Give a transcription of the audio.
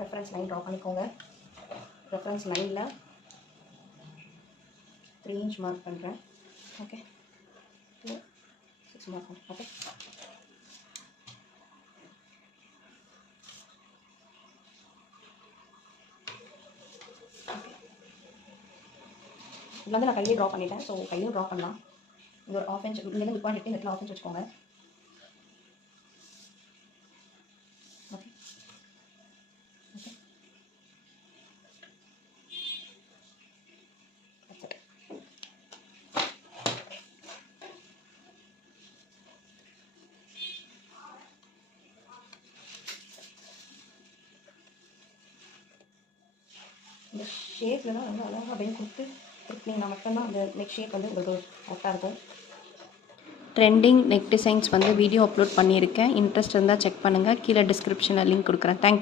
Reference line draw பண்ணிக்கோங்க. Reference லைனில் 3 inch mark பண்ணுறேன். Okay, 6 mark. ஓகே, இதில் வந்து நான் கையிலே ட்ரா பண்ணிட்டேன். ஸோ கையிலும் ட்ரா பண்ணலாம். இது ஒரு 1/2 inch இங்கேருந்து விட் பாயிண்ட் எடுத்து இந்த இடத்துல 1/2 inch வச்சுக்கோங்க. ஓகே, ஓகே, இந்த ஷேப்பில் தான் வந்து அழகாக அப்படியே கொடுத்து திருப்பிங்கன்னா மட்டும்தான் அந்த நெக் ஷேப் வந்து உங்களுக்கு கரெக்டாக இருக்கும். ட்ரெண்டிங் நெக் டிசைன்ஸ் வந்து வீடியோ அப்லோட் பண்ணியிருக்கேன். இன்ட்ரெஸ்ட் இருந்தால் செக் பண்ணுங்கள். கீழே டிஸ்கிரிப்ஷனில் லிங்க் கொடுக்குறேன். தேங்க்யூ.